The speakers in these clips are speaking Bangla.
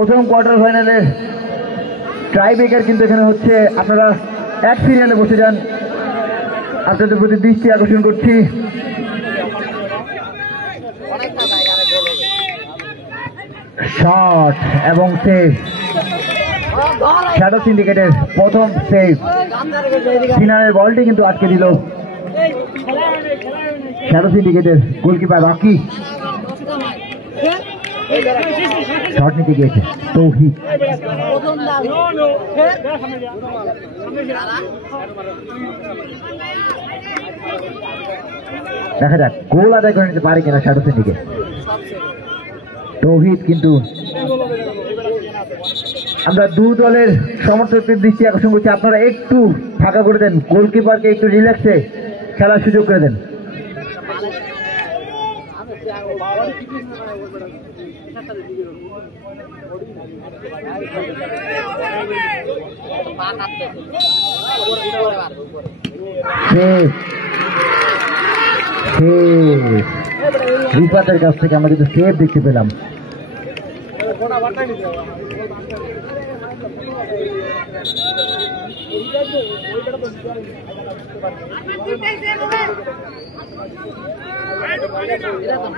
প্রথম কোয়ার্টার ফাইনালের টাই ব্রেকার কিন্তু এখানে হচ্ছে। আপনারা এক সিরিয়ালে বসে যান, আপনাদের প্রতি দৃষ্টি আকর্ষণ করছি। শট এবং সেভ, শ্যাডো সিন্ডিকেটের প্রথম সেভ। সিনারের বলটি কিন্তু আটকে দিল শ্যাডো সিন্ডিকেটের গোলকিপার রকি। শট নিতে গিয়েছে তৌহিদ। দেখা যাক গোল আদায় করে নিতে পারে কিনা শ্যাডো সিন্ডিকেট। তৌহিদ কিন্তু আমরা দু দলের সমর্থকদের দৃষ্টি আকর্ষণ করছি, আপনারা একটু ফাঁকা করে দেন, গোলকিপারকে একটু রিল্যাক্সে খেলার সুযোগ করে দেন। রিফাতের কাছ থেকে আমরা কিন্তু সেভ দেখতে পেলাম।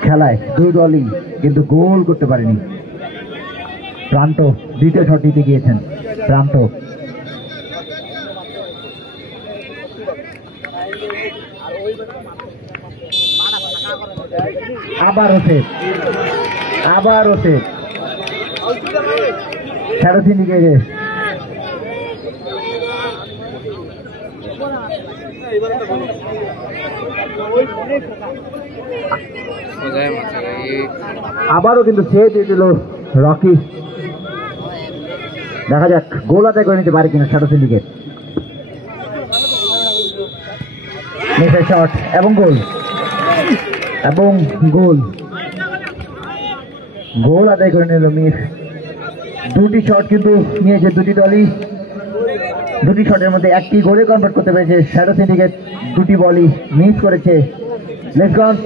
খেলায় দুই দলই কিন্তু গোল করতে পারেনি। প্রান্ত দ্বিতীয় শট নিতে গিয়েছেন। প্রান্ত আবারও সেভ, আবারও সেভ। শ্যাডো সিন্ডিকেটের আবারও কিন্তু সেভ দিয়ে দিল রকি। দেখা যাক গোল আদায় করে নিতে পারে কিনা শ্যাডো সিন্ডিকেট। শট এবং গোল, এবং গোল, গোল আদায় করে নিল মিস। দুটি শট কিন্তু নিয়েছে দুটি দলই। দুটি শটের মধ্যে একটি গোলে কনভার্ট করতে পেরেছে শ্যাডো সিন্ডিকেট, দুটি বলই মিস করেছে লেসগঞ্জ।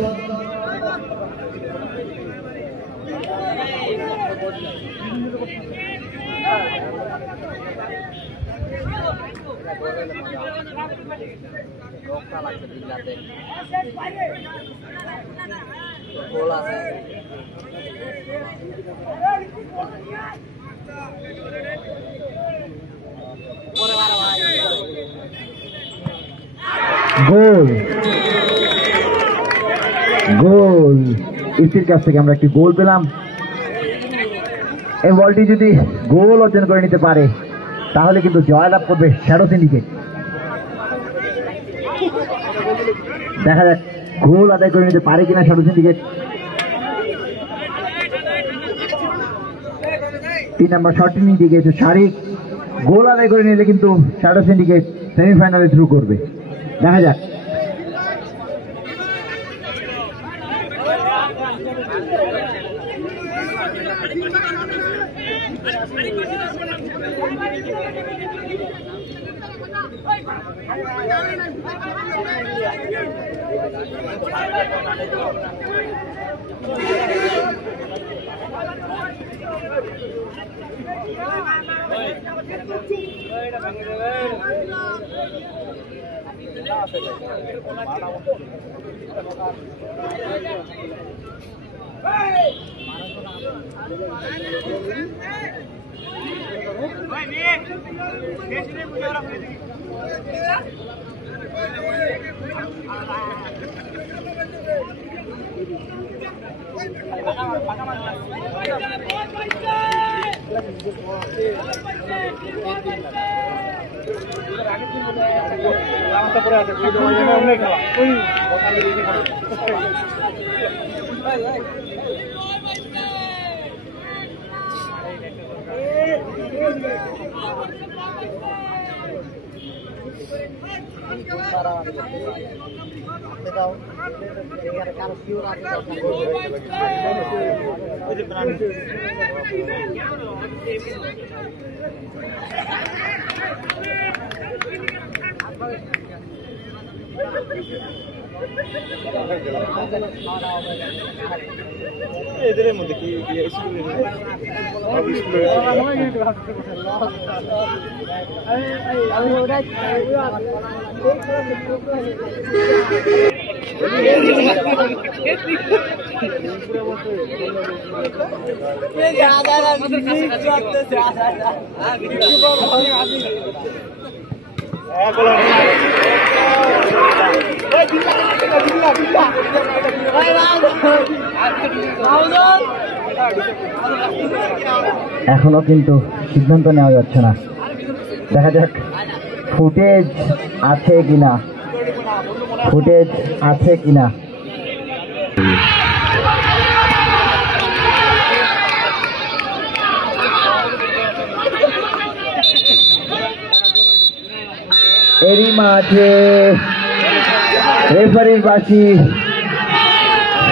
গোল, গোল। ইফতির কাছ থেকে আমরা একটি গোল পেলাম। এই বলটি যদি গোল অর্জন করে নিতে পারে তাহলে কিন্তু জয়লাভ করবে শ্যাডো সিন্ডিকেট। দেখা যাক গোল আদায় করে নিতে পারে কিনা শ্যাডো সিন্ডিকেট। 3 নম্বর শটটি নিতে গিয়েছে শারিক। গোল আদায় করে নিলে কিন্তু শ্যাডো সিন্ডিকেট সেমিফাইনালে থ্রু করবে। দেখা যাক। এদের মধ্যে কি এখনো কিন্তু সিদ্ধান্ত নেওয়া যাচ্ছে না, দেখা যাক ফুটেজ আছে কিনা, ফুটেজ আছে কিনা। এরই মাঝে রেফারির বাঁশি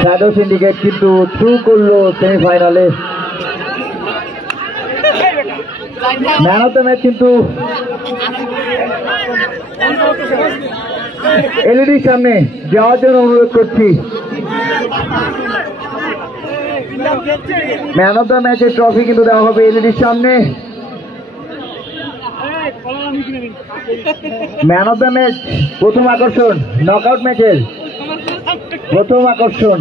শ্যাডো সিন্ডিকেট কিন্তু থ্রু করলো সেমিফাইনালে। ম্যান অফ দ্য ম্যাচ কিন্তু এলইডির সামনে যাওয়ার জন্য অনুরোধ করছি। ম্যান অফ দ্য ম্যাচের ট্রফি কিন্তু দেওয়া হবে এলইডির সামনে। ম্যান অফ দ্য ম্যাচ প্রথম আকর্ষণ, নকআউট ম্যাচের প্রথম আকর্ষণ।